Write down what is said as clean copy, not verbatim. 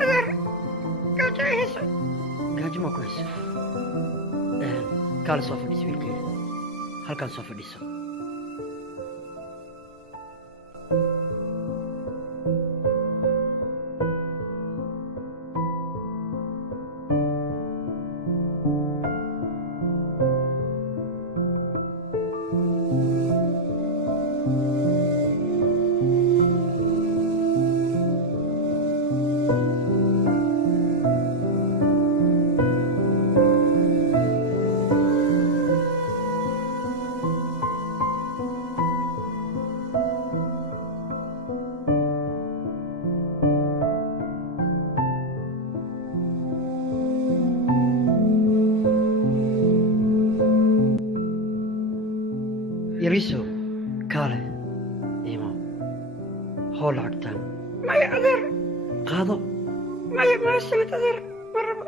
adeer gaajo ay hayso. gaajo maa ku hayso kaale soo fadhiiso wiilkayga halkaan soo fadhiiso yariso kaale imo hoo lacagtaan maya adeer qaado maya maasanid adeer ma rabo